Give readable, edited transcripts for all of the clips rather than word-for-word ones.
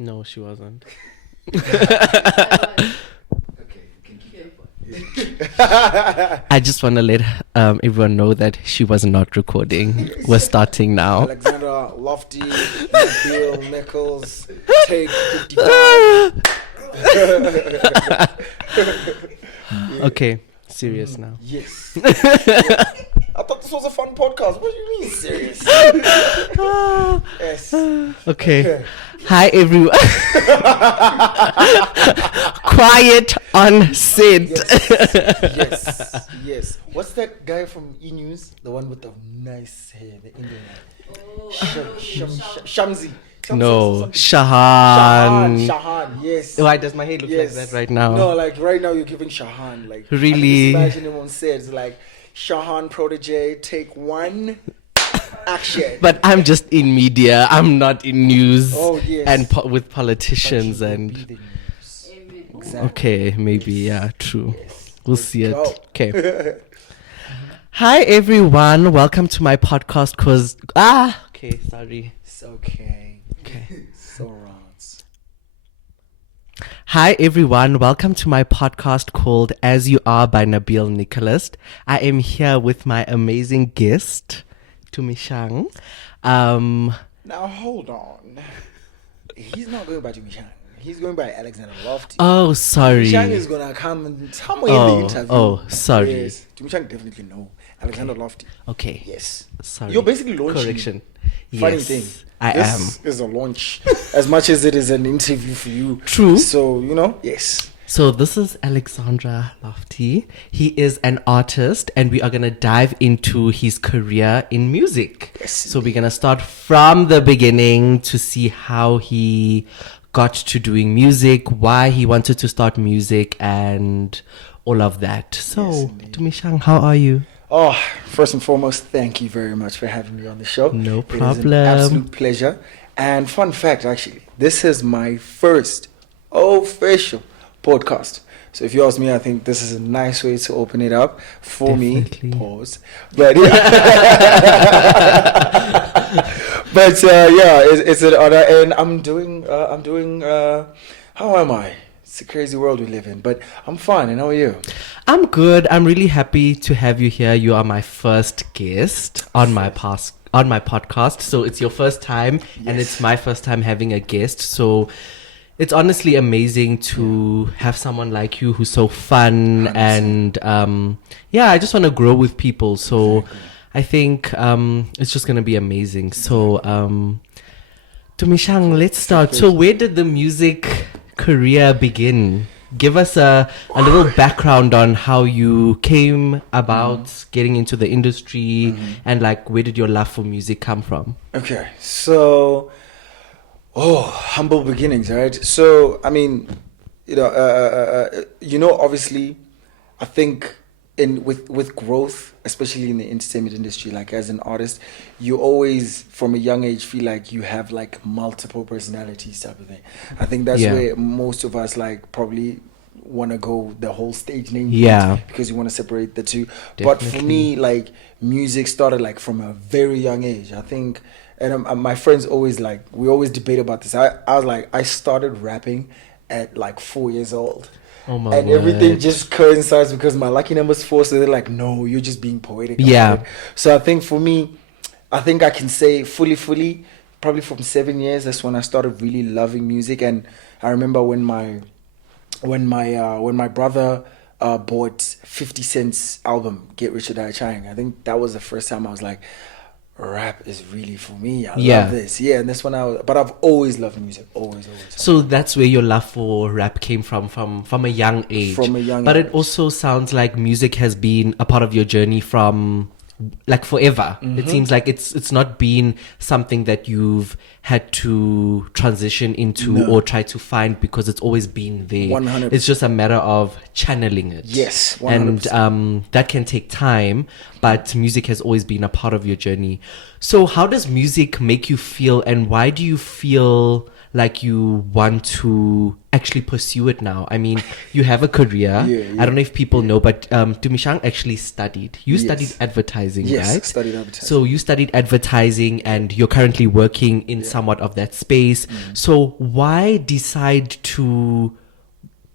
No, she wasn't. I just want to let everyone know that she was not recording. We're starting now. Alexander Lofty, Nabeel Nicholas, take 55. Okay, serious now. Yes. I thought this was a fun podcast. What do you mean serious? Yes. Okay. Hi everyone. Quiet on set. Yes. What's that guy from E News? The one with the nice hair, the Indian guy. Shamsi. No, Shahan. Shahan, yes. Why does my hair look like that right now? No, like right now you're giving Shahan. Like really? I imagine him on set. It's like Shahan protege, take one, action. But I'm just in media. I'm not in news. Oh yes. And with politicians and. Exactly. Okay, maybe yeah, true. Yes. We'll see it. Okay. Hi everyone, welcome to my podcast. Okay, sorry. It's okay. Okay. So right. Hi everyone, welcome to my podcast called As You Are by Nabeel Nicholas. I am here with my amazing guest, Tumishang. Now hold on. He's not going by Tumishang. He's going by Alexander Lofty. Oh, sorry. Tumishang is gonna come and somewhere in the interview. Oh, sorry. Yes. Tumishang definitely no. Alexander Lofty. Okay. Yes. Sorry. You're basically launching. Correction. Funny Yes, thing. I am. This is a launch as much as it is an interview for you. True. So, yes. So this is Alexandra Lofty. He is an artist and we are going to dive into his career in music. Yes. So we're going to start from the beginning to see how he got to doing music, why he wanted to start music and all of that. So, Tumishang, how are you? Oh, first and foremost, thank you very much for having me on the show. No It is problem. an absolute pleasure. And fun fact, actually, this is my first official podcast. So if you ask me, I think this is a nice way to open it up for Definitely. me. Pause. But yeah, it's an honor, and I'm doing. How am I? It's a crazy world we live in, but I'm fine. And how are you? I'm good. I'm really happy to have you here. You are my first guest on my podcast. So it's your first time and it's my first time having a guest. So it's honestly amazing to have someone like you who's so fun 100%. And I just want to grow with people. So exactly. I think it's just going to be amazing. So Tumishang, let's start. So where did the music career begin? Give us a little background on how you came about getting into the industry and like where did your love for music come from? Okay, so humble beginnings, right? So I mean, obviously, I think with growth, especially in the entertainment industry, like as an artist, you always from a young age feel like you have like multiple personalities type of thing. I think that's where most of us like probably want to go the whole stage name because you want to separate the two. Definitely. But for me, like music started like from a very young age. I think, and my friends always like, we always debate about this. I was like, I started rapping at like 4 years old. Oh my and word. Everything just coincides because my lucky number's 4, so they're like, no, you're just being poetic. Yeah. So I think for me, I think I can say fully, probably from 7 years, that's when I started really loving music. And I remember when my brother bought 50 Cent's album, Get Rich or Die Trying. I think that was the first time I was like, rap is really for me. I love this. Yeah, and that's when but I've always loved music. Always. So that's where your love for rap came from a young age. But it also sounds like music has been a part of your journey from like forever. It seems like it's not been something that you've had to transition into or try to find because it's always been there. 100%. It's just a matter of channeling it. Yes, 100%. And that can take time, but music has always been a part of your journey. So how does music make you feel, and why do you feel like you want to actually pursue it now? I mean, you have a career. I don't know if people know, but Dumishang actually studied. You studied advertising, yes, right? Yes, studied advertising. So you studied advertising and you're currently working in somewhat of that space. So why decide to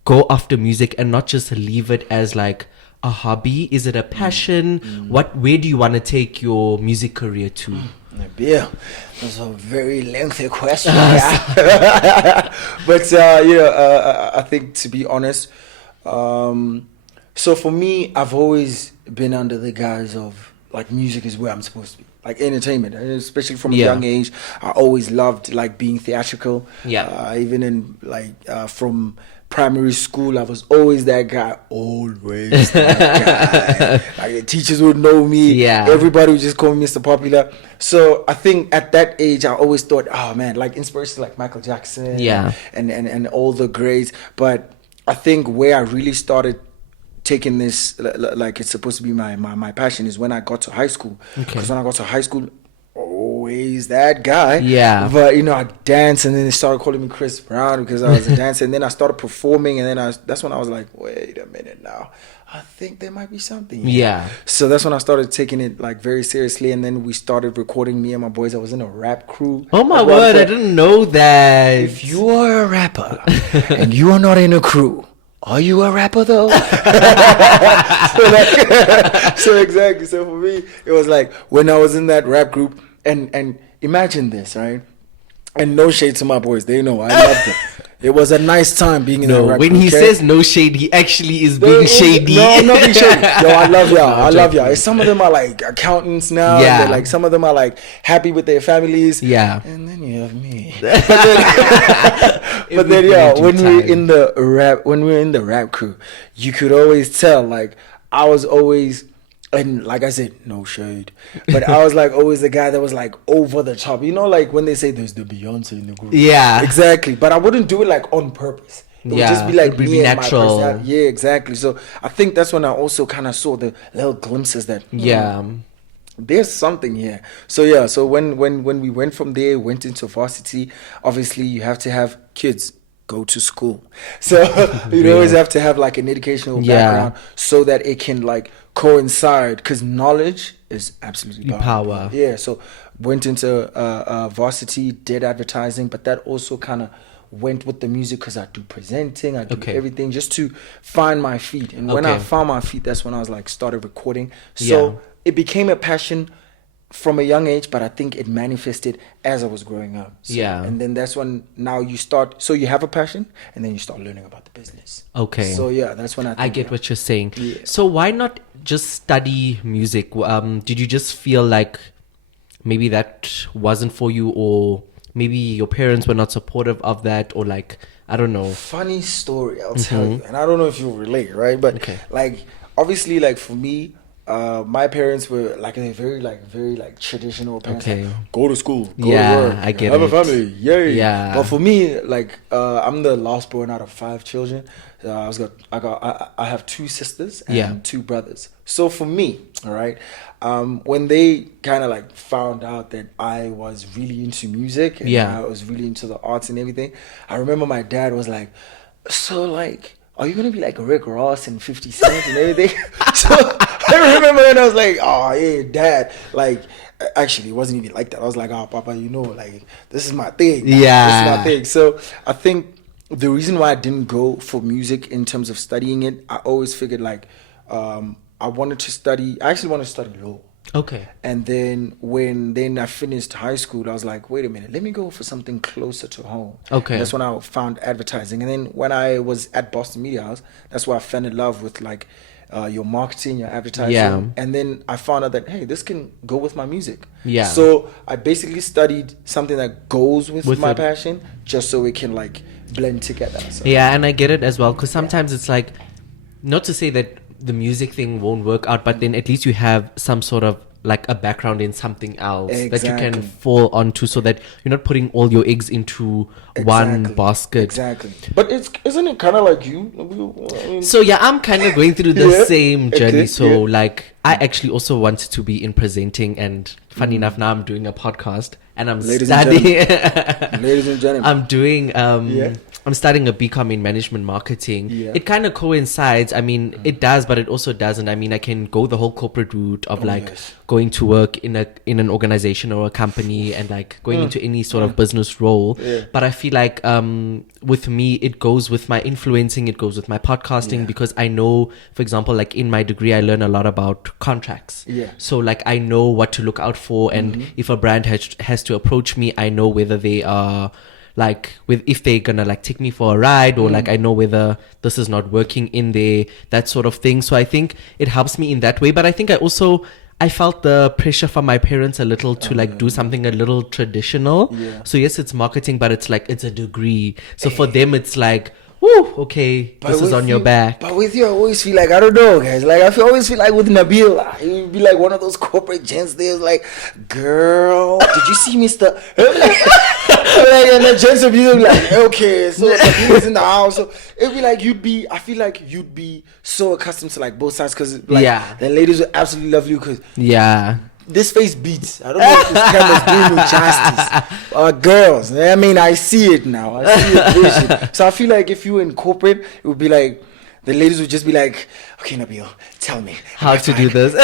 go after music and not just leave it as like a hobby? Is it a passion? Where do you want to take your music career to? Nabeel, that's a very lengthy question. But I think, to be honest, so for me, I've always been under the guise of like music is where I'm supposed to be, like entertainment, and especially from a young age. I always loved like being theatrical. Even in from primary school, I was always that guy. Always that guy. Like the teachers would know me. Yeah. Everybody would just call me Mr. Popular. So I think at that age, I always thought, oh man, like inspiration like Michael Jackson. And all the greats. But I think where I really started taking this like it's supposed to be my passion is when I got to high school. Because when I got to high school, always that guy. But I danced, and then they started calling me Chris Brown because I was a dancer. And then I started performing, and then that's when I was like, wait a minute now, I think there might be something here. So that's when I started taking it like very seriously, and then we started recording, me and my boys. I was in a rap crew. Oh my word, I didn't know that. If you are a rapper and you are not in a crew, are you a rapper though? So exactly. So for me, it was like when I was in that rap group, and imagine this, right? And no shade to my boys, they know I loved it. It was a nice time being in that rap group. When he says no shade, he actually is being shady. No, I'm not being shady. Yo, I love y'all. I love y'all. Some of them are like accountants now. And like some of them are like happy with their families. And then you have me. But then when we're in the rap crew, you could always tell like I was always, and like I said, no shade, but I was like always the guy that was like over the top. Like when they say there's the Beyonce in the group. Exactly. But I wouldn't do it like on purpose. It would just be like me and natural. My personality. Yeah, exactly. So I think that's when I also kind of saw the little glimpses that there's something here. So so when we went from there, went into varsity, obviously you have to have kids go to school. So you always have to have like an educational background so that it can like coincide, because knowledge is absolutely power. So went into varsity, did advertising, but that also kind of went with the music because I do presenting, I do everything just to find my feet. And when I found my feet, that's when I was like started recording. So it became a passion from a young age, but I think it manifested as I was growing up. So, and then that's when now you start, so you have a passion and then you start learning about the business. So that's when I get what you're saying. So why not just study music? Did you just feel like maybe that wasn't for you, or maybe your parents were not supportive of that, or like, I don't know. Funny story, I'll tell you, and I don't know if you'll relate, right? But like obviously, like for me, my parents were like very traditional parents. Like, go to school, go to work, I get have it. a family, yay. But for me, like I'm the last born out of 5 children. I have 2 sisters and 2 brothers. So for me, all right, when they kind of like found out that I was really into music and I was really into the arts and everything, I remember my dad was like, so like, are you gonna be like Rick Ross and 50 Cent and everything? So I remember when I was like, oh yeah, Dad. Like, actually, it wasn't even like that. I was like, oh, Papa, like this is my thing. This is my thing. So I think the reason why I didn't go for music in terms of studying it, I always figured like I wanted to study. I actually wanted to study law. And then when I finished high school, I was like, wait a minute, let me go for something closer to home. And that's when I found advertising. And then when I was at Boston Media House, that's where I fell in love with like your marketing, your advertising. And then I found out that, hey, this can go with my music. So I basically studied something that goes with my passion, just so it can like blend together. So. And I get it as well, because sometimes it's like, not to say that the music thing won't work out, but then at least you have some sort of like a background in something else that you can fall onto, so that you're not putting all your eggs into one basket. But isn't it kind of like you? I mean, so I'm kind of going through the same journey. Like I actually also wanted to be in presenting, and funny enough, now I'm doing a podcast and I'm Ladies studying. Ladies and gentlemen. I'm doing. Yeah. I'm studying a BCom in management marketing. Yeah. It kind of coincides. I mean, it does, but it also doesn't. I mean, I can go the whole corporate route of Yes. going to work in an organization or a company and like going into any sort of business role. Yeah. But I feel like with me, it goes with my influencing, it goes with my podcasting, because I know, for example, like in my degree, I learn a lot about contracts. Yeah. So like I know what to look out for, and if a brand has to approach me, I know whether they are like if they're gonna like take me for a ride, or like I know whether this is not working in there, that sort of thing. So I think it helps me in that way. But I think I felt the pressure from my parents a little to like do something a little traditional. Yeah. So yes, it's marketing, but it's like it's a degree. So for them, it's like, woo, okay, this is on your back. But with you, I always feel like, I don't know, guys. Like, always feel like with Nabeel, he would be like one of those corporate gents there, like, girl, did you see Mr. Like, and the gents would be like, okay, so Nabeel is in the house. So it'd be like, I feel like you'd be so accustomed to like both sides, because like, the ladies would absolutely love you, because this face beats. I don't know if this camera's doing me justice. Girls, I mean, I see it now. I see it vision. So I feel like if you were in corporate, it would be like, the ladies would just be like, okay, Nabeel, tell me how to do this.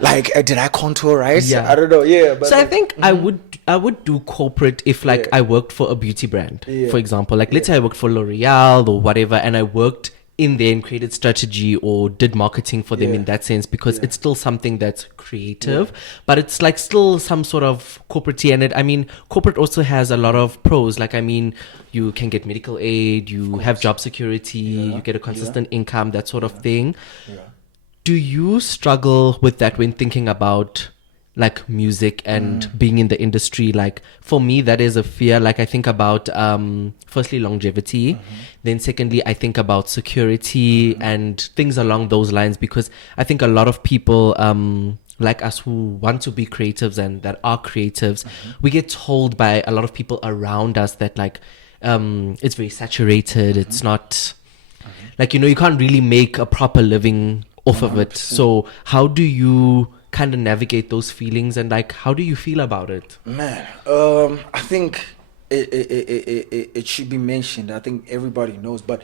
Like, did I contour right? Yeah. I don't know. Yeah. But so I think I would do corporate if like I worked for a beauty brand, for example. Like let's say I worked for L'Oreal or whatever, and I worked in there and created strategy or did marketing for them in that sense, because it's still something that's creative, but it's like still some sort of corporate. And I mean, corporate also has a lot of pros. Like, I mean, you can get medical aid, you have job security, you get a consistent income, that sort of thing. Do you struggle with that when thinking about like music and being in the industry? Like for me, that is a fear. Like I think about firstly longevity, then secondly I think about security and things along those lines, because I think a lot of people like us who want to be creatives and that are creatives, we get told by a lot of people around us that like it's very saturated, it's not like, you know, you can't really make a proper living off of it. So how do you kind of navigate those feelings, and like how do you feel about it? Man, I think it should be mentioned. I think everybody knows, but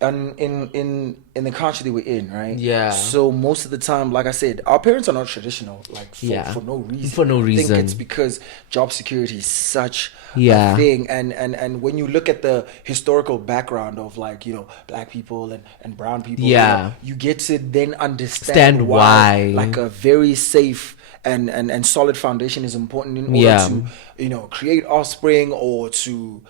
in the country that we're in, right? Yeah. So most of the time, like I said, our parents are not traditional, like for no reason. For no reason. I think it's because job security is such a thing, and when you look at the historical background of like, you know, black people and brown people, you get to then understand why like a very safe and solid foundation is important in order to, you know, create offspring, or to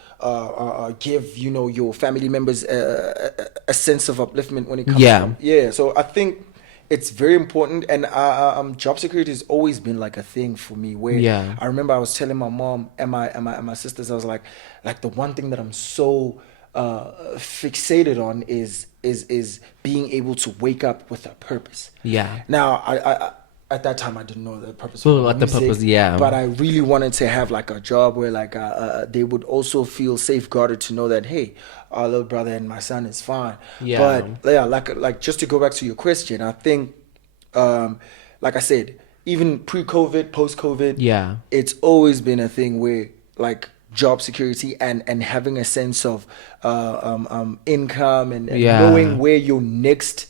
give, you know, your family members a sense of upliftment when it comes from so I think it's very important. And job security has always been like a thing for me, where I remember I was telling my mom and my sisters, I was like the one thing that I'm so fixated on is being able to wake up with a purpose. Now I at that time I didn't know the purpose of music, but I really wanted to have like a job where like they would also feel safeguarded to know that, hey, our little brother and my son is fine. But like just to go back to your question, I think like I said, even pre-COVID, post-COVID, it's always been a thing where like job security and having a sense of income and knowing where your next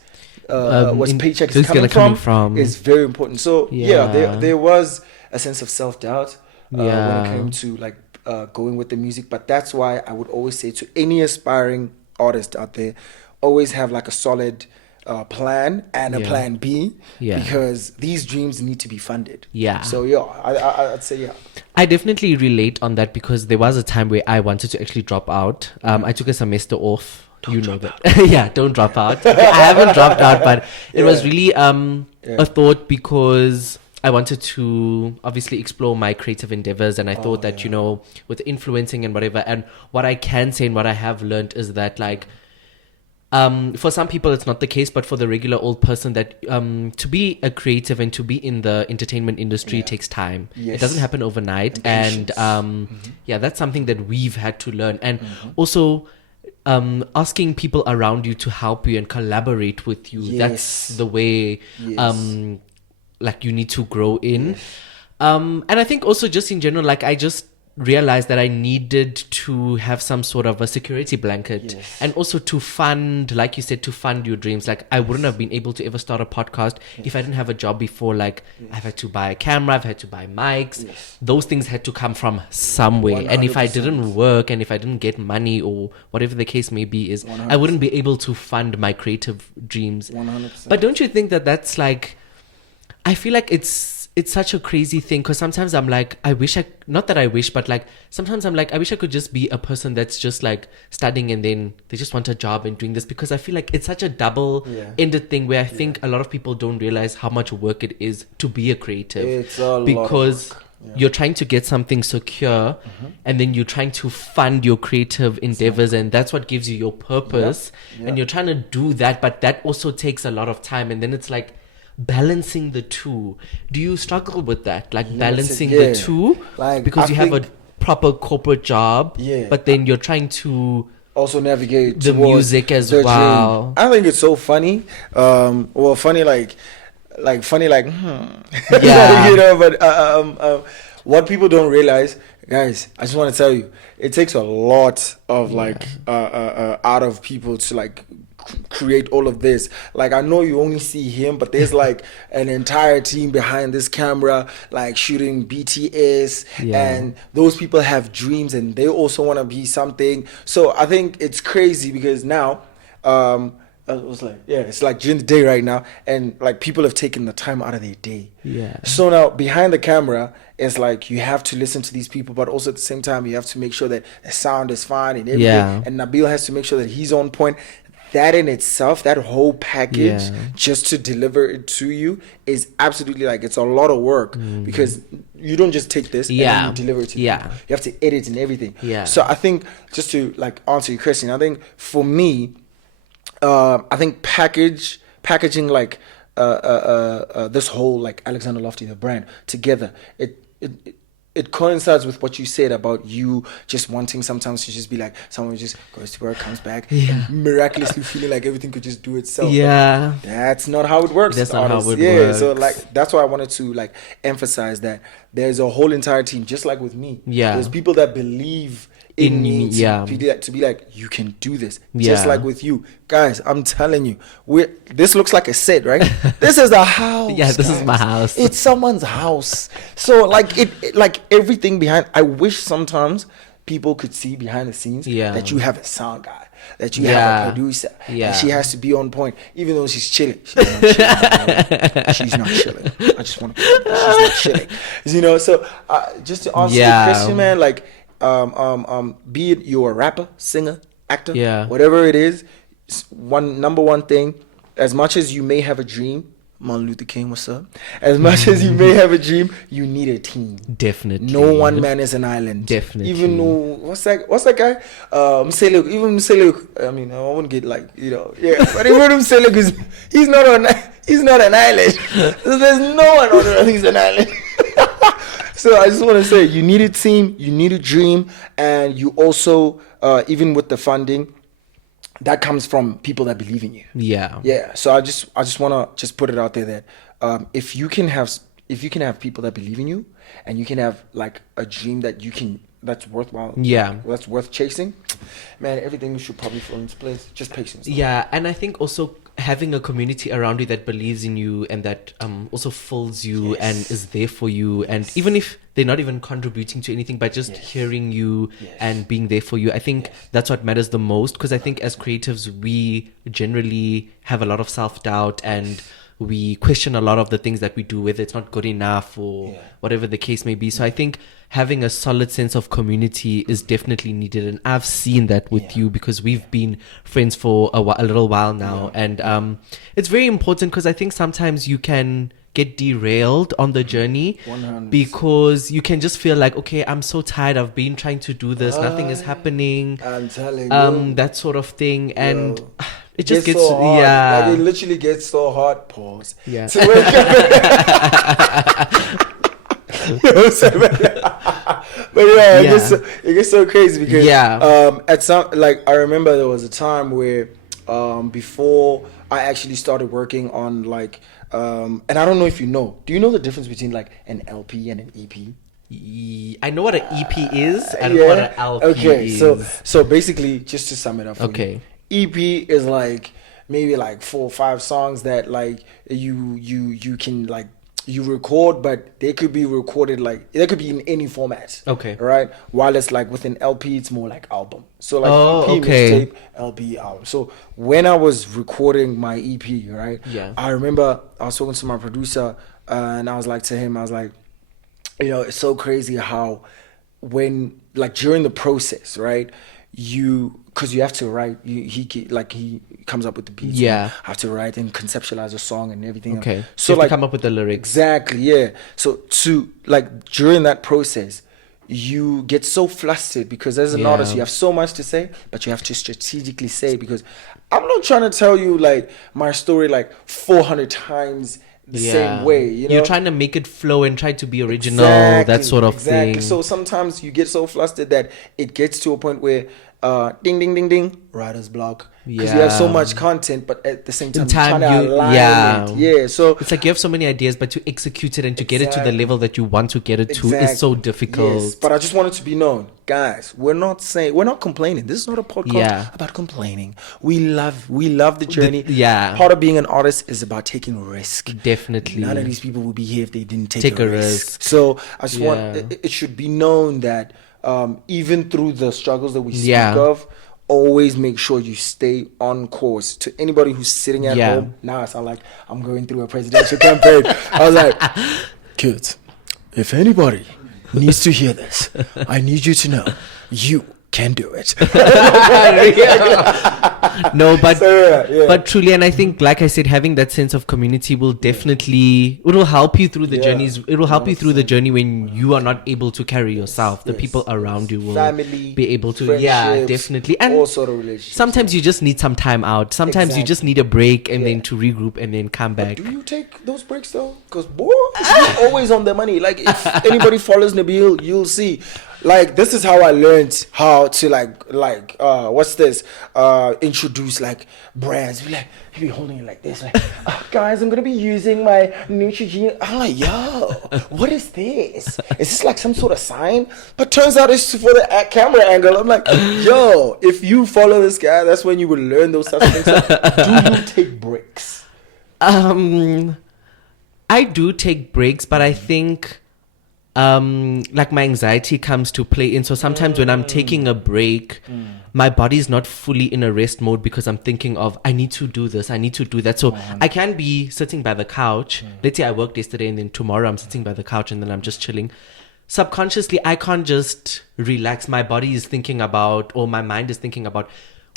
paycheck is coming from is very important. So there was a sense of self-doubt when it came to like going with the music, but that's why I would always say to any aspiring artist out there, always have like a solid plan and a plan B, because these dreams need to be funded. So I'd say I definitely relate on that, because there was a time where I wanted to actually drop out. I took a semester off. Don't drop out. I haven't dropped out, but it was really a thought, because I wanted to obviously explore my creative endeavors, and I thought that, you know, with influencing and whatever, and what I can say and what I have learned is that like for some people it's not the case, but for the regular old person, that to be a creative and to be in the entertainment industry takes time. It doesn't happen overnight, and that's something that we've had to learn. And also asking people around you to help you and collaborate with you, that's the way like you need to grow in. And I think also just in general, like I just realized that I needed to have some sort of a security blanket, Yes. and also to fund, like you said, to fund your dreams. Like I wouldn't have been able to ever start a podcast if I didn't have a job before. Like I've had to buy a camera, I've had to buy mics. Yes. Those things had to come from somewhere. And if I 100%. didn't work, and if I didn't get money, or whatever the case may be, is I wouldn't be able to fund my creative dreams. 100%. But don't you think that that's like, I feel like it's such a crazy thing, because sometimes I'm like, I wish I, not that I wish, but like sometimes I'm like, I wish I could just be a person that's just like studying and then they just want a job and doing this, because I feel like it's such a double-ended thing where I think a lot of people don't realize how much work it is to be a creative. It's a lot of because work. Yeah. you're trying to get something secure, and then you're trying to fund your creative endeavors, and that's what gives you your purpose. Yep. And you're trying to do that, but that also takes a lot of time, and then it's like balancing the two. Do you struggle with that, like balancing the two, like, because you have a think- proper corporate job, Yeah. but then you're trying to also navigate the towards music as the well? dream. I think it's so funny. Well, funny like Yeah. you know. But what people don't realize, guys, I just want to tell you, it takes a lot of out of people to like create all of this. Like, I know you only see him, but there's like an entire team behind this camera, like shooting BTS, and those people have dreams and they also want to be something. So I think it's crazy because now it was like, it's like during the day right now, and like people have taken the time out of their day. Yeah. So now behind the camera, it's like you have to listen to these people, but also at the same time you have to make sure that the sound is fine and everything. Yeah. And Nabeel has to make sure that he's on point. That in itself, that whole package, just to deliver it to you, is absolutely like, it's a lot of work, because you don't just take this and then you deliver it to people. You have to edit and everything. So I think, just to like answer your question, I think for me, I think packaging like this whole like Alexander Lofty, the brand, together, it coincides with what you said about you just wanting sometimes to just be like, someone just goes to work, comes back, and miraculously feeling like everything could just do itself. Yeah. But that's not how it works. That's not artists. how it works. So like, that's why I wanted to like emphasize that there's a whole entire team, just like with me. There's people that believe in me to be like, you can do this, just like with you guys. I'm telling you, this looks like a set, right? This is a house. This is my house. It's someone's house. So like it like everything behind, I wish sometimes people could see behind the scenes that you have a sound guy, that you have a producer, and she has to be on point, even though she's chilling. She's not chilling. I just want to, she's not chilling, you know. So just to answer the question, man, like be it you're a rapper, singer, actor, whatever it is, number one thing, as much as you may have a dream, Martin Luther King, what's up? As much as you may have a dream, you need a team. Definitely. No one man is an island. Definitely. Even though, what's that guy? Mseluk. I mean, I won't get like, you know, but even Mseluk is, he's not an island. There's no one on earth who's an island. So I just want to say, you need a team, you need a dream, and you also, even with the funding, that comes from people that believe in you. So I just want to put it out there that if you can have people that believe in you, and you can have like a dream that's worthwhile, that's worth chasing, man, everything should probably fall into place. Just patience. And I think also having a community around you that believes in you and that also fills you and is there for you, and even if they're not even contributing to anything, but just hearing you and being there for you, I think that's what matters the most, because I think as creatives we generally have a lot of self-doubt and we question a lot of the things that we do, whether it's not good enough or whatever the case may be. So I think having a solid sense of community is definitely needed, and I've seen that with you, because we've been friends for a little while now, and it's very important, because I think sometimes you can get derailed on the journey 100%. because you can just feel like, okay, I'm so tired, I've been trying to do this, nothing is happening, I'm telling you, that sort of thing, and it just gets so hard. Like, it literally gets so hard. Pause. To wake up. But it gets so crazy, because at some, like, I remember there was a time where before I actually started working on like And I don't know if you know. Do you know the difference between like an LP and an EP? I know what an EP is. I don't know what an LP is. So basically, just to sum it up for Okay. you, EP is like maybe like 4 or 5 songs that like you can like you record, but they could be recorded like they could be in any format. Okay. Right. While it's like with an LP, it's more like album. So like EP, okay. mixtape, LP, album. So when I was recording my EP, right? Yeah. I remember I was talking to my producer, and I was like to him, I was like, you know, it's so crazy how when like during the process, right? Because you have to write. He comes up with the beats. Yeah. You have to write and conceptualize a song and everything. Okay. So you have like to come up with the lyrics. Exactly. Yeah. So to like during that process, you get so flustered because as an artist, you have so much to say, but you have to strategically say, because I'm not trying to tell you like my story like 400 times the same way, you know. You're trying to make it flow and try to be original, that sort of thing. So sometimes you get so flustered that it gets to a point where ding ding ding ding, writer's block, because you have so much content, but at the same time, you're trying to align it. Yeah, so it's like you have so many ideas, but to execute it and to get it to the level that you want to get it to is so difficult. Yes, but I just want it to be known, guys, we're not complaining. This is not a podcast about complaining. We love the journey. Part of being an artist is about taking risk. Definitely. None of these people would be here if they didn't take a risk. So I just want it should be known that even through the struggles that we speak of, always make sure you stay on course. To anybody who's sitting at home, now I sound like I'm going through a presidential campaign. I was like, kids, if anybody needs to hear this, I need you to know you can do it. No, but but truly, and I think, like I said, having that sense of community will definitely it'll help you through the journeys. It will help you through the journey when you are not able to carry yourself. The people around you will be able to. Yeah, definitely. And all sort of relationships. Sometimes you just need some time out. Sometimes you just need a break and then to regroup and then come back. But do you take those breaks though? Because boy, you're always on the money. Like if anybody follows Nabeel, you'll see. Like this is how I learned how to introduce like brands. Like you be holding it like this, like guys, I'm gonna be using my Neutrogena. I'm like, yo, what is this? Is this like some sort of sign? But turns out it's for the camera angle. I'm like, yo, if you follow this guy, that's when you will learn those types of things. So, do you take breaks? I do take breaks, but I think like my anxiety comes to play in. So sometimes when I'm taking a break, my body's not fully in a rest mode because I'm thinking of I need to do this, I need to do that. So I can be sitting by the couch. Let's say I worked yesterday and then tomorrow I'm sitting by the couch and then I'm just chilling. Subconsciously, I can't just relax. My body is thinking about, or my mind is thinking about,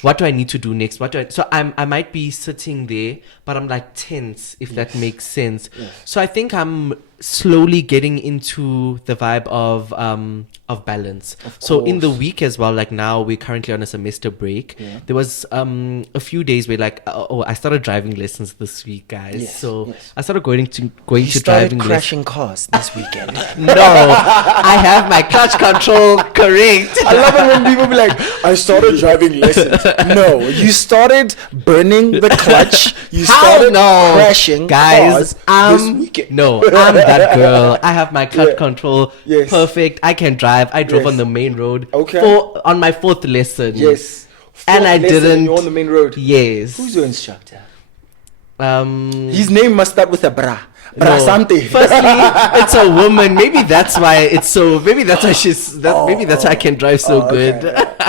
what do I need to do next? So I might be sitting there, but I'm like tense, if that makes sense. So I think I'm slowly getting into the vibe of balance. So in the week as well, like now we're currently on a semester break. There was a few days where like I started driving lessons this week, guys. I started going to driving lessons. Crashing cars this weekend. No, I have my clutch control correct. I love it when people be like, I started driving lessons. No, you started burning the clutch. You started crashing guys. Cars this weekend. No, I'm that girl. I have my clutch control perfect. I can drive. I drove on the main road. On my 4th lesson. And I didn't. You're on the main road. Yes. Who's your instructor? His name must start with a bra. Brasante. Firstly, it's a woman. Maybe that's why it's so. Maybe that's why maybe that's why I can drive so good.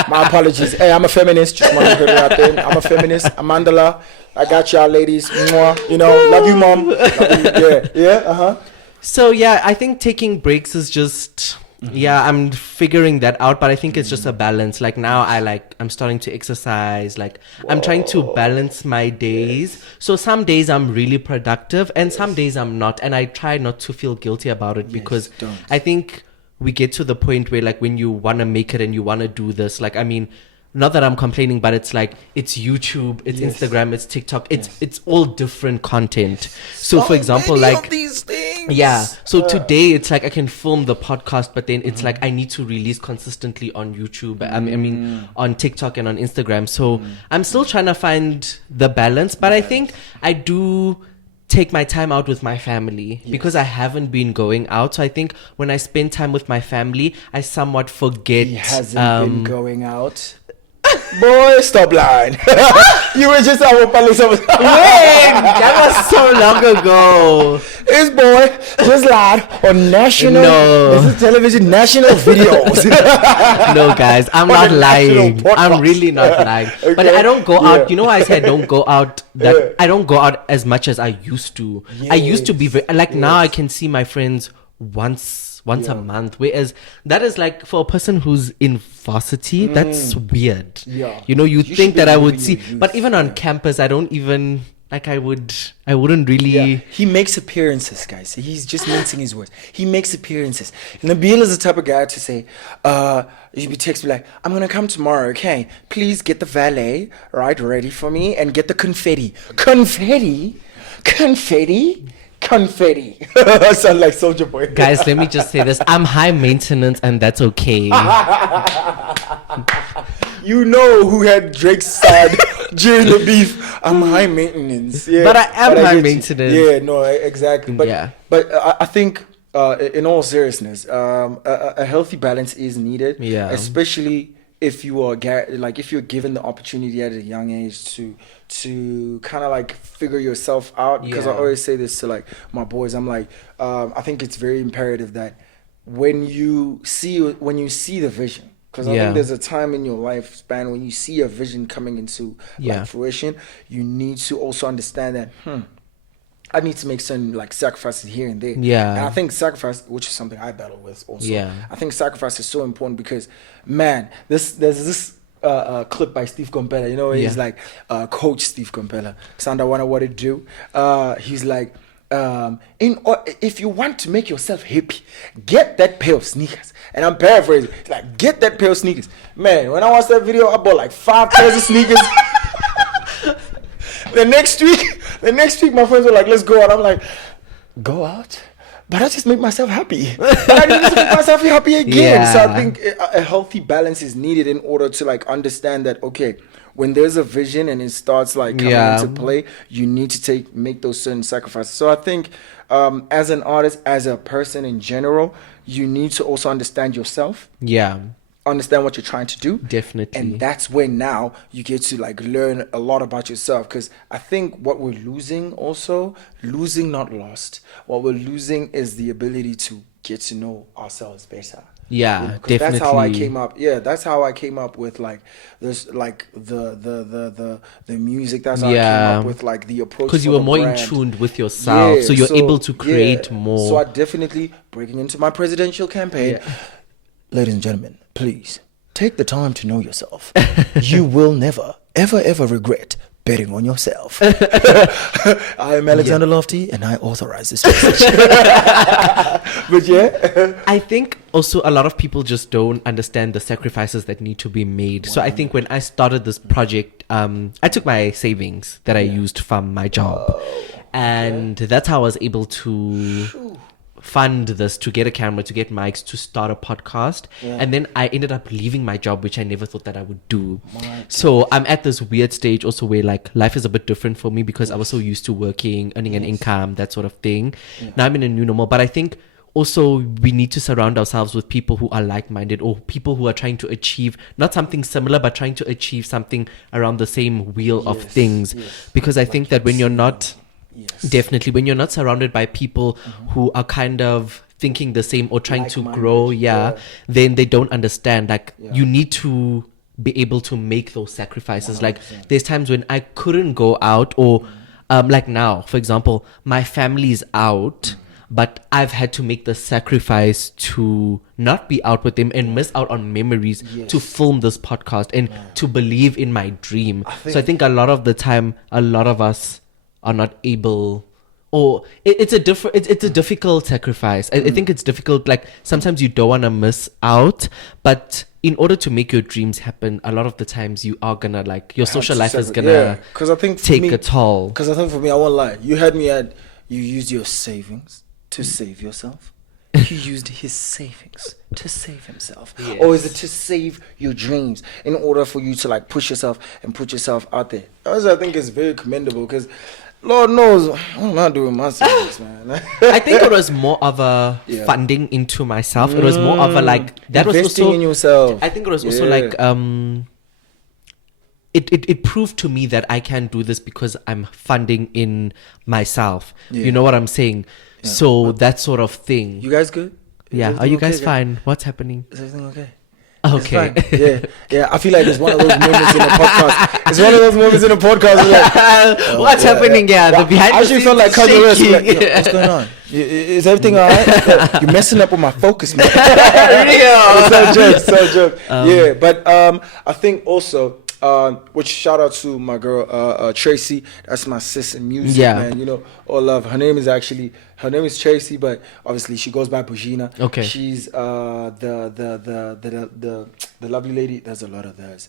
My apologies. Hey, I'm a feminist. Just want to put it out there. I'm a feminist. Amandala, I got y'all, ladies. Mwah. You know, love you, mom. Love you. So yeah, I think taking breaks is just. I'm figuring that out, but I think it's just a balance. Like now I'm starting to exercise, like I'm trying to balance my days. So some days I'm really productive and some days I'm not, and I try not to feel guilty about it because I think we get to the point where like when you want to make it and you want to do this, like I mean, not that I'm complaining, but it's like it's YouTube, it's Instagram, it's TikTok, it's all different content. So for example, like these things. So today it's like I can film the podcast, but then it's like I need to release consistently on YouTube. I mean on TikTok and on Instagram. So I'm still trying to find the balance, but I think I do take my time out with my family because I haven't been going out. So I think when I spend time with my family, I somewhat forget. He hasn't been going out. Boy, stop lying. You were just our police officer. When? That was so long ago. This boy just lied on national. No. This is television national videos. No, guys, I'm On not a lying. national I'm podcast. really not lying. Okay. But I don't go out. Yeah. You know why I said I don't go out? That Yeah. I don't go out as much as I used to. I used to be very like now. I can see my friends once a month, whereas that is like for a person who's in varsity, that's weird. Yeah. You know, you should think be that I living would your see, youth, but even on campus, I don't even like. I wouldn't really. Yeah. He makes appearances, guys. He's just mincing his words. He makes appearances. Nabeel is the type of guy to say, you'd be text me like, I'm gonna come tomorrow, okay? Please get the valet right ready for me and get the confetti. Confetti? I sound like Soldier Boy. Guys, let me just say this: I'm high maintenance, and that's okay. You know who had Drake's side during the beef. I'm high maintenance. Yeah, But I am high get you. maintenance. Yeah, no, exactly. But Yeah. but I think in all seriousness, a healthy balance is needed. Yeah. Especially if you are if you're given the opportunity at a young age to kind of like figure yourself out. Because I Yeah. always say this to like my boys. I'm like, I think it's very imperative that when you see the vision. Because I Yeah. think there's a time in your lifespan when you see a vision coming into Yeah. like fruition, you need to also understand that I need to make certain like sacrifices here and there. Yeah. And I think sacrifice, which is something I battle with also. Yeah. I think sacrifice is so important because, man, there's this clip by Steve Compella. You know, he's like Coach Steve Compella. Sandra, what to do? He's like, if you want to make yourself happy, get that pair of sneakers. And I'm paraphrasing. It's like, get that pair of sneakers. Man, when I watched that video, I bought like 5 pairs of sneakers. The next week, my friends were like, let's go out. I'm like, go out? But I just make myself happy. But I need to make myself happy again. Yeah. So I think a healthy balance is needed in order to like understand that, okay, when there's a vision and it starts like coming into play, you need to make those certain sacrifices. So I think as an artist, as a person in general, you need to also understand yourself. Yeah. Understand what you're trying to do. Definitely. And that's when now you get to like learn a lot about yourself. Because I think what we're losing not lost, what we're losing is the ability to get to know ourselves better. Yeah, You know, 'cause definitely. That's how I came up. Yeah, that's how I came up with like this, like the music. That's how I came up with like the approach. Because you for were the more in brand. tune with yourself, so you're able to create more. So I definitely breaking into my presidential campaign. Yeah. Ladies and gentlemen, please take the time to know yourself. You will never, ever regret betting on yourself. I am Alexander Lofty, and I authorize this message. But yeah, I think also a lot of people just don't understand the sacrifices that need to be made. So I think when I started this project, I took my savings that I used from my job, and that's how I was able to fund this, to get a camera, to get mics, to start a podcast. And then I ended up leaving my job, which I never thought that I would do. So I'm at this weird stage also where like life is a bit different for me because I was so used to working, earning an income, that sort of thing. Now I'm in a new normal. But I think also we need to surround ourselves with people who are like-minded, or people who are trying to achieve not something similar but trying to achieve something around the same wheel of things. Because I think that when you're not definitely when you're not surrounded by people who are kind of thinking the same or trying to grow, then they don't understand. Like you need to be able to make those sacrifices. 100%. Like there's times when I couldn't go out, or like now, for example, my family's out, but I've had to make the sacrifice to not be out with them and miss out on memories to film this podcast and to believe in my dream. So I think a lot of the time, a lot of us are not able, or it's a difficult sacrifice. I think it's difficult. Like sometimes you don't want to miss out, but in order to make your dreams happen, a lot of the times you are gonna like your social life is gonna I think take a toll. Because I think for me, I won't lie, you used your savings to save yourself. He used his savings to save himself. Or is it to save your dreams in order for you to like push yourself and put yourself out there? Also, I think it's very commendable because Lord knows, I'm not doing my songs, man. I think it was more of a funding into myself. It was more of a like that investing was also in yourself. I think it was also like it proved to me that I can do this because I'm funding in myself. You know what I'm saying? Yeah. So that sort of thing. You guys good? Yeah. Are you guys fine? What's happening? Is everything okay? Okay. Yeah. I feel like it's one of those moments in a podcast. It's one of those moments in a podcast. Where like, what's happening? Yeah, the behind the scenes felt like shaking. Like, what's going on? Is everything all right? You're messing up with my focus, man. Real. So joke. Yeah, but I think also. Which shout out to my girl Tracy. That's my sis in music, man. You know, all love. Her name is Tracy, but obviously she goes by Bujina. Okay. She's the lovely lady. There's a lot of those,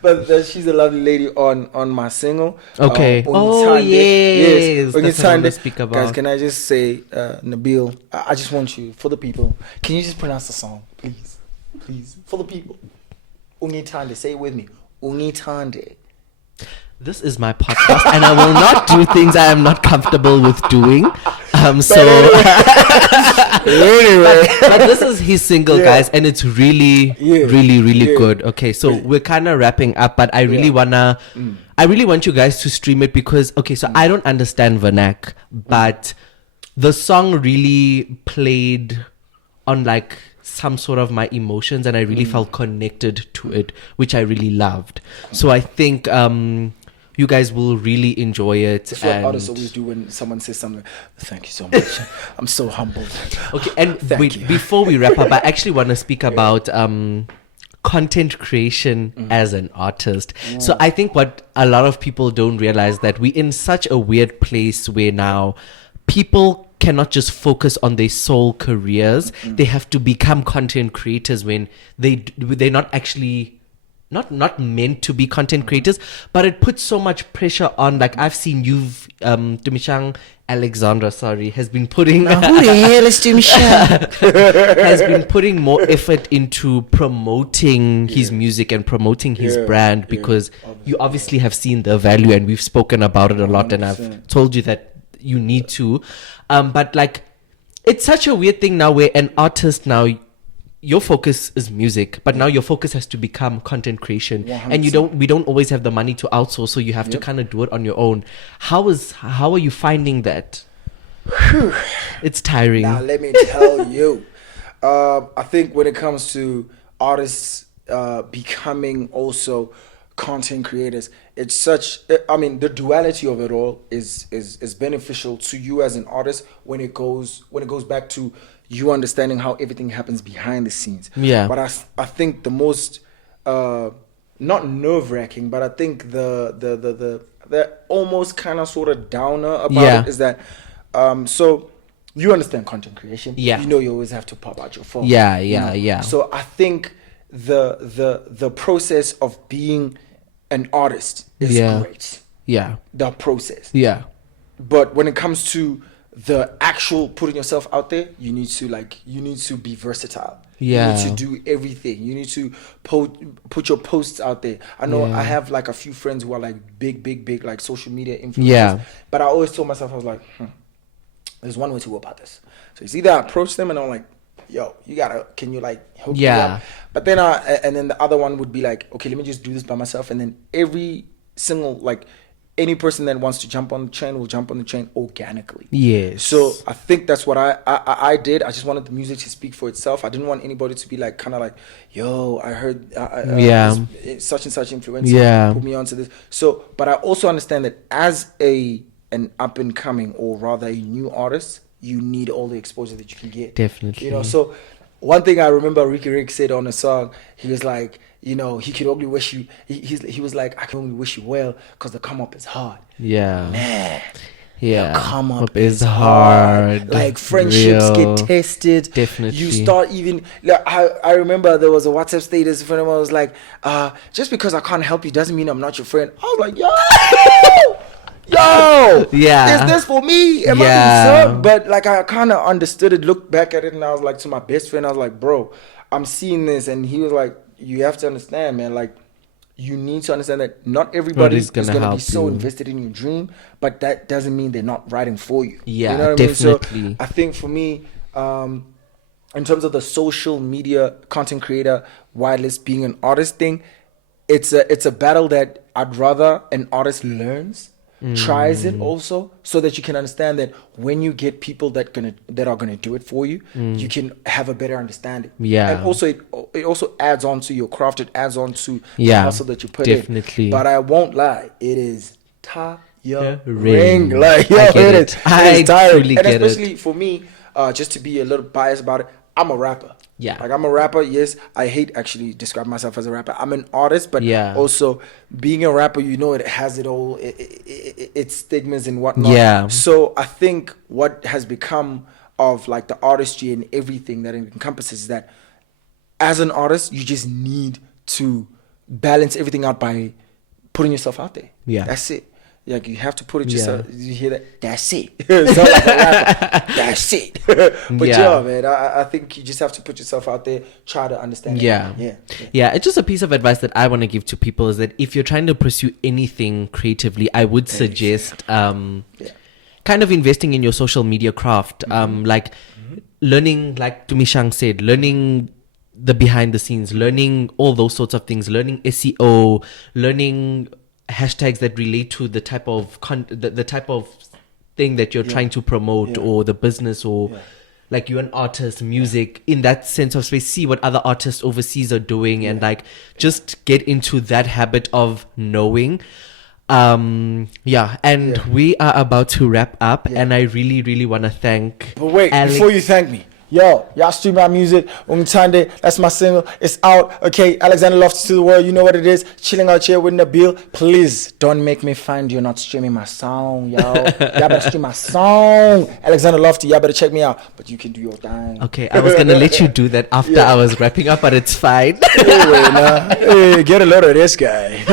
but she's a lovely lady on my single. Okay. Yes. That's what I want to speak about. Guys, can I just say, Nabeel? I just want you, for the people. Can you just pronounce the song, please, for the people? Ungithande. Say it with me. Ungithande. This is my podcast, and I will not do things I am not comfortable with doing. Anyway, but this is his single, guys, and it's really good. Okay, so we're kind of wrapping up, but I really I really want you guys to stream it because, so I don't understand Vernac, but the song really played on like some sort of my emotions, and I really felt connected to it, which I really loved. So I think you guys will really enjoy it. That's what artists always do when someone says something. Thank you so much. I'm so humbled. Okay, and before we wrap up, I actually want to speak about content creation as an artist. So I think what a lot of people don't realize, that we're in such a weird place where now people cannot just focus on their sole careers. They have to become content creators when they're not actually not meant to be content creators, but it puts so much pressure on. Like I've seen Tumishang Alexandra, has been putting now, who the hell is Tumishang? has been putting more effort into promoting his music and promoting his brand, because you obviously have seen the value, and we've spoken about it a lot, 100%. And I've told you that you need to, but like it's such a weird thing now where an artist now, your focus is music, but now your focus has to become content creation, 100%. And we don't always have the money to outsource, so you have to kind of do it on your own. How are you finding that? It's tiring. Now let me tell you, I think when it comes to artists becoming also content creators, it's such, I mean, the duality of it all is beneficial to you as an artist when it goes back to you understanding how everything happens behind the scenes. But I think the most not nerve-wracking, but I think the almost kind of sort of downer about it is that so you understand content creation. You know you always have to pop out your phone. So I think the process of being an artist is great. The process. But when it comes to the actual putting yourself out there, you need to be versatile. You need to do everything. You need to put your posts out there. I know I have like a few friends who are like big like social media influencers. But I always told myself, I was like, there's one way to go about this. So it's either I approach them and I'm like, yo, can you like hook me up? But then and then the other one would be like, okay, let me just do this by myself. And then every single, like, any person that wants to jump on the train will jump on the train organically. So I think that's what I did. I just wanted the music to speak for itself. I didn't want anybody to be like, kind of like, yo, I heard such and such influencer put me onto this. So, but I also understand that as an up and coming, or rather a new artist, you need all the exposure that you can get. Definitely. You know, so one thing I remember Ricky Rick said on a song, he was like, you know, he could only wish you, he was like, I can only wish you well because the come up is hard. Man. The come up is hard. Like friendships get tested. Definitely. You start even, like, I remember there was a WhatsApp status, a friend of mine was like, just because I can't help you doesn't mean I'm not your friend. I was like, yo, is this for me? Am I concerned? But like I kind of understood it, looked back at it, and I was like, to my best friend, I was like, bro, I'm seeing this, and he was like, you have to understand, man, like you need to understand that not everybody is going to be help so you. invested in your dream, but that doesn't mean they're not writing for you. Yeah, you know what definitely. I mean? So I think for me, in terms of the social media content creator, wireless being an artist thing, it's a battle that I'd rather an artist learns, tries it also, so that you can understand that when you get people that are gonna do it for you, you can have a better understanding. Yeah. And also it also adds on to your craft. It adds on to the Yeah, hustle that you put definitely. in. But I won't lie, it is tiring. Ring. Like, I get it it. I tiring. truly And get especially for me, just to be a little biased about it, I'm a rapper. Yeah. Like, I'm a rapper. Yes, I hate actually describing myself as a rapper. I'm an artist, but Yeah. also being a rapper, it has it all, its stigmas and whatnot. Yeah. So I think what has become of like the artistry and everything that it encompasses is that as an artist, you just need to balance everything out by putting yourself out there. Yeah. That's it. Like, you have to put it Yeah. yourself. You hear that? That's it. It's not like a rapper. That's it. But Yeah. man, I think you just have to put yourself out there, try to understand. Yeah. Yeah. It's just a piece of advice that I want to give to people is that if you're trying to pursue anything creatively, I would suggest kind of investing in your social media craft. Like learning, like Tumishang said, learning the behind the scenes, learning all those sorts of things, learning SEO, learning hashtags that relate to the type of the type of thing that you're trying to promote, or the business, or like you're an artist, music, in that sense of space. See what other artists overseas are doing, and like just get into that habit of knowing. We are about to wrap up, and I really want to thank. But wait, Alex. before you thank me, y'all stream my music. Umtande, that's my single. It's out. Okay, Alexander Lofty to the world. You know what it is. Chilling out here with Nabeel. Please don't make me find you're not streaming my song, y'all. Y'all better stream my song. Alexander Lofty, y'all better check me out. But you can do your thing. Okay, I was gonna let you do that after I was wrapping up, but it's fine. Hey, get a load of this guy.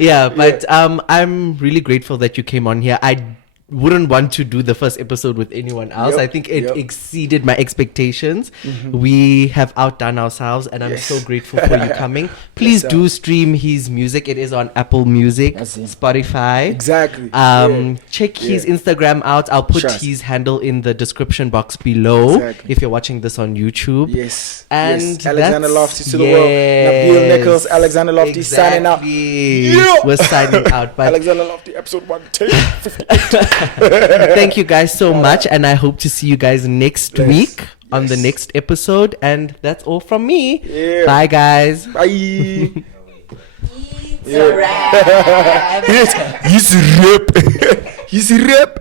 Yeah, but I'm really grateful that you came on here. I wouldn't want to do the first episode with anyone else. I think it exceeded my expectations. We have outdone ourselves, and I'm so grateful for you coming. Please do stream his music. It is on Apple Music, Spotify. Exactly. Check his Instagram out. I'll put his handle in the description box below if you're watching this on YouTube. Yes. And Alexander Lofty to the world. Nabeel Nicholas, Alexander Lofty signing out. We're signing out. But Alexander Lofty, episode 1, take 58. Thank you guys so much, and I hope to see you guys next week on the next episode. And that's all from me. Bye, guys. Bye. It's a wrap. He's rip. He's rip.